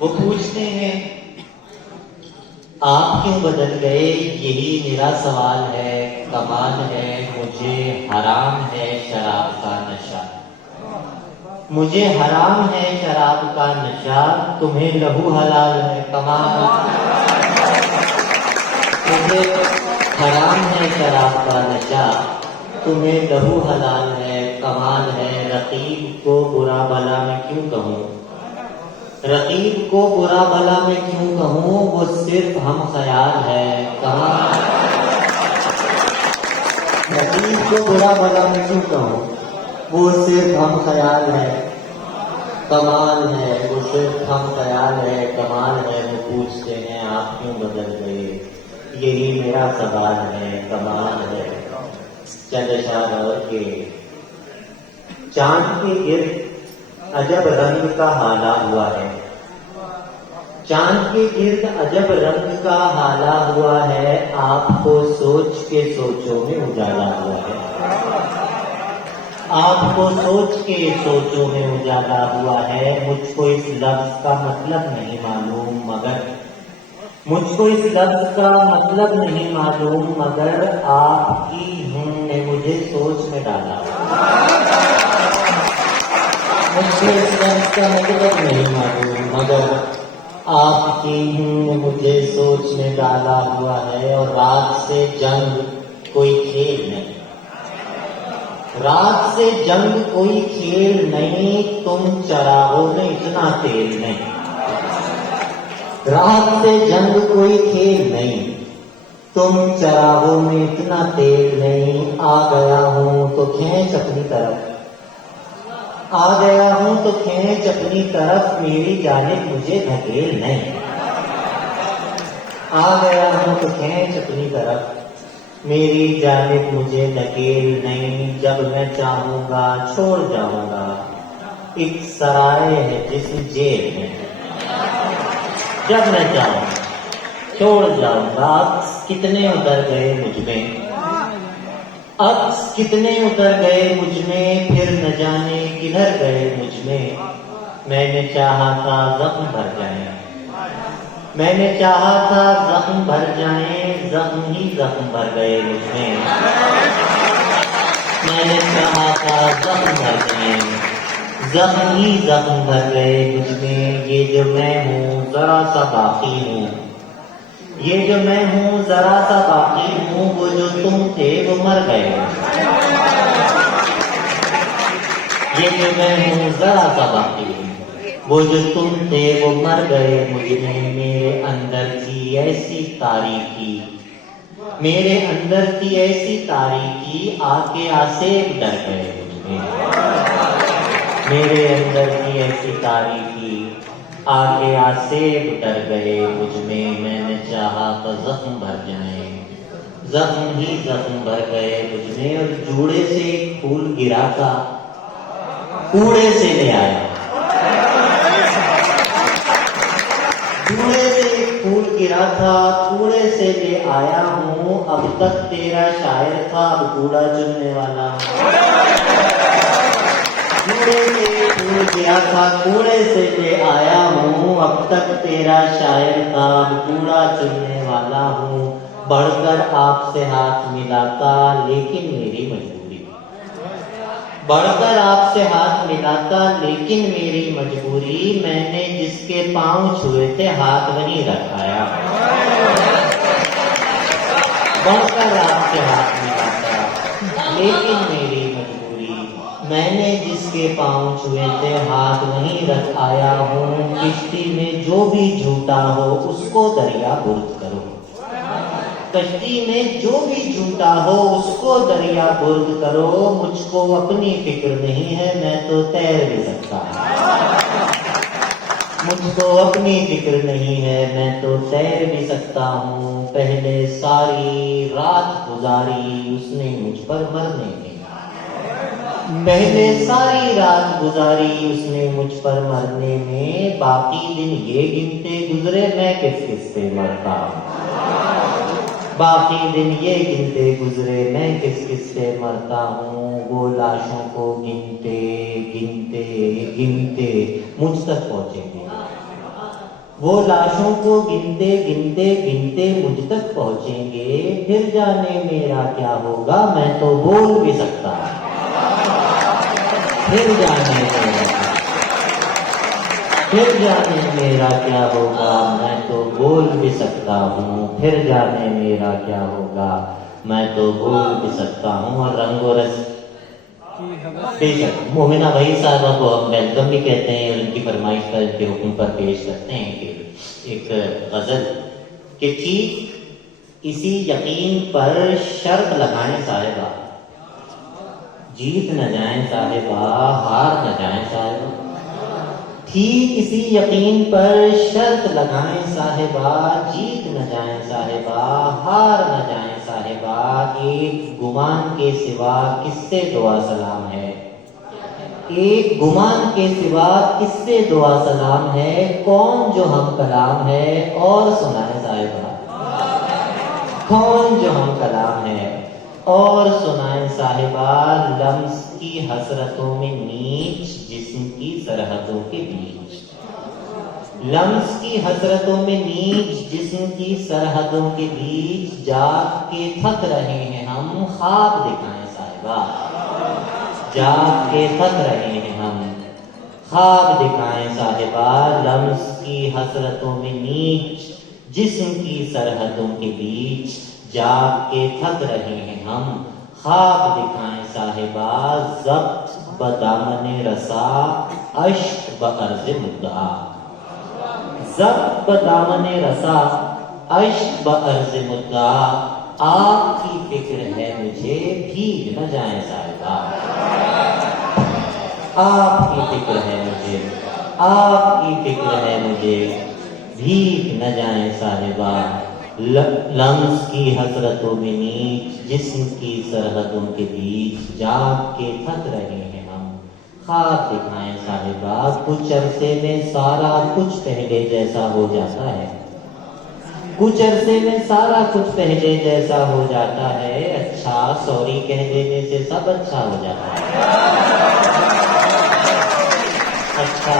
وہ پوچھتے ہیں آپ کیوں بدل گئے، یہی میرا سوال ہے، کمال ہے، مجھے حرام ہے شراب کا نشہ، مجھے حرام ہے شراب کا نشہ، تمہیں لہو حلال ہے، کمال، مجھے حرام ہے شراب کا نشہ، تمہیں لہو حلال ہے، کمال ہے، رقیب کو برا بھلا میں کیوں کہوں، رقیب کو برا بھلا میں کیوں کہوں، وہ صرف ہم خیال ہے، کمال، رقیب کو برا بھلا میں کیوں کہوں، وہ صرف ہم خیال ہے، کمال ہے، وہ صرف ہم خیال ہے، کمال ہے، وہ پوچھتے ہیں آپ کیوں بدل گئے، یہی میرا سوال ہے، کمال ہے، چند اشعار اور کہ چاند کے گرد عجب رنگ کا حالہ ہوا ہے، چاند کے گرد عجب رنگ کا حالہ ہوا ہے، آپ کو سوچ کے سوچوں میں اجالا ہوا ہے، آپ کو سوچ کے سوچوں میں اجالا ہوا ہے، مجھ کو اس لفظ کا مطلب نہیں معلوم مگر، مجھ کو اس لفظ کا مطلب نہیں معلوم مگر آپ کی ہوں نے مجھے سوچ میں ڈالا، مجھ کو اس لفظ کا مطلب نہیں معلوم مگر آپ کی ہوں نے مجھے سوچ میں ڈالا ہوا ہے، اور رات سے جنگ کوئی کھیل نہیں، رات سے جنگ کوئی کھیل نہیں، تم چراغوں میں اتنا تیل نہیں، رات سے جنگ کوئی کھیل نہیں، تم چراغوں میں اتنا تیل نہیں، آ گیا ہوں تو کھینچ اپنی طرف، آ گیا ہوں تو کھینچ اپنی طرف، میری جانب مجھے دھکیل نہیں، آ گیا ہوں تو کھینچ اپنی طرف، میری جانب مجھے دھکیل نہیں، جب میں چاہوں گا چھوڑ جاؤں گا، ایک سرائے ہے جس جیل میں، جب میں چاہوں چھوڑ جاؤں گا، عکس کتنے اتر گئے مجھ میں، عکس کتنے اتر گئے مجھ میں، پھر نہ جانے کدھر گئے مجھ میں نے چاہا تھا زخم بھر جائیں، میں نے چاہا تھا زخم بھر جائیں، زخم ہی زخم بھر گئے مجھ میں نے چاہا تھا زخم بھر جائیں، زخم ہی زخم بھر گئے مجھ میں، یہ جو میں ہوں ذرا سا باقی ہوں، یہ جو میں ہوں ذرا سا باقی ہوں، وہ جو تم تھے وہ مر گئے، یہ جو میں ہوں ذرا سا باقی ہوں، وہ جو تم تھے وہ مر گئے مجھ میں، میرے اندر تھی ایسی تاریکی، میرے اندر تھی ایسی تاریکی، آ کے آسیب ڈر گئے مجھ میں، میرے اندر تھی ایسی تاریکی، آ کے آسیب ڈر گئے مجھ میں نے چاہا تو زخم بھر جائیں، زخم ہی زخم بھر گئے مجھ میں، اور جوڑے سے ایک پھول گرا تھا، کوڑے سے لے آیا، جوڑے سے ایک پھول گرا تھا، کوڑے سے لے آیا ہوں، اب تک تیرا شاعر تھا، اب کوڑا چننے والا، جوڑے سے ایک پھول گرا تھا، کوڑے سے لے آیا ہوں، اب تک تیرا شاعر تھا، اب کوڑا چننے والا ہوں، بڑھ کر آپ سے ہاتھ ملاتا لیکن میری مجبوری، بڑھ کر آپ سے ہاتھ ملاتا لیکن میری مجبوری، میں نے جس کے پاؤں چھوئے تھے ہاتھ وہیں رکھایا، بڑھ کر آپ سے ہاتھ ملاتا لیکن میری مجبوری، میں نے جس کے پاؤں چھوئے تھے ہاتھ وہیں رکھ آیا ہوں، کشتی میں جو بھی جھوٹا ہو اس کو دریا برد کرو، کشتی میں جو بھی جھوٹا ہو اس کو دریا برد کرو، مجھ کو اپنی فکر نہیں ہے میں تو تیر بھی سکتا ہوں، مجھ کو اپنی فکر نہیں ہے میں تو تیر بھی سکتا ہوں، پہلے ساری رات گزاری اس نے مجھ پر مرنے میں، پہلے ساری رات گزاری اس نے مجھ پر مرنے میں، باقی دن یہ گنتے گزرے میں کس کس سے مرتا ہوں، باقی دن یہ گنتے گزرے میں کس کس سے مرتا ہوں، وہ لاشوں کو گنتے گنتے گنتے مجھ تک پہنچیں گے، وہ لاشوں کو گنتے گنتے گنتے مجھ تک پہنچیں گے، پھر جانے میرا کیا ہوگا، میں تو بول بھی سکتا ہوں، پھر جانے میرا کیا ہوگا، میں تو بول بھی سکتا ہوں، پھر جانے میرا کیا ہوگا، میں تو بول بھی سکتا ہوں۔ اور رنگ و رس بے شک مومنہ بھائی صاحبہ کو ہم ویلکم بھی کہتے ہیں، اور ان کی فرمائش پر ان کے حکم پر پیش کرتے ہیں کہ ایک غزل کہ ٹھیک اسی یقین پر شرط لگائیں صاحبہ، جیت نہ جائیں صاحبہ، ہار نہ جائیں صاحبہ، ٹھیک اسی یقین پر شرط لگائیں صاحبہ، جیت نہ جائیں صاحبہ، ہار نہ جائیں صاحبہ، ایک گمان کے سوا کس سے دعا سلام ہے، ایک گمان کے سوا کس سے دعا سلام ہے، کون جو ہم کلام ہے اور سنائے صاحبہ، کون جو ہم کلام ہے اور سنائے صاحبہ، لمس کی حسرتوں میں نیچ جسم کی سرحدوں کے بیچ، لمس کی حسرتوں میں نیچ جسم کی سرحدوں کے بیچ، جاگ کے تھک رہے ہیں ہم، خواب دکھائیں صاحبہ، جاگ کے تھک رہے ہیں ہم، خواب دکھائیں صاحبہ، لمس کی حسرتوں میں نیچ جسم کی سرحدوں کے بیچ، جاگ کے تھک رہے ہیں ہم، خواب دکھائیں صاحبہ، ضبط بدامن رسا اشک بعرض مدعا، ضبط بدامن رسا اشک بعرض مدعا، آپ کی فکر ہے مجھے بھیگ نہ جائیں صاحبہ، آپ کی فکر ہے مجھے، آپ کی فکر ہے مجھے بھیگ نہ جائیں صاحبہ، لمس کی حسرتوں میں نیچ جسم کی سرحدوں کے بیچ، جاگ کے تھک رہے ہیں ہم، خواب دکھائیں صاحبہ، کچھ عرصے میں سارا کچھ پہلے جیسا ہو جاتا ہے، کچھ عرصے میں سارا کچھ پہلے جیسا ہو جاتا ہے، اچھا سوری کہہ دینے سے سب اچھا ہو جاتا ہے، اچھا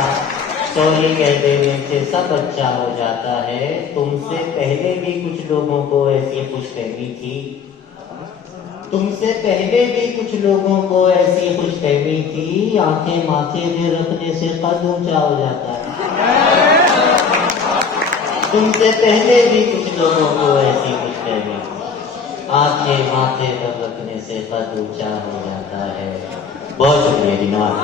سوری کہہ دینے سے سب اچھا ہو جاتا ہے، تم سے پہلے بھی کچھ لوگوں کو ایسی خوش فہمی تھی، تم سے پہلے بھی کچھ لوگوں کو ایسی خوش فہمی تھی، آنکھیں ماتھے پہ رکھنے سے قد اونچا ہو جاتا ہے، تم سے پہلے بھی کچھ لوگوں کو ایسی خوش فہمی تھی، آنکھیں ماتھے پر رکھنے سے قد اونچا ہو جاتا ہے۔ بہت شکریہ جناب۔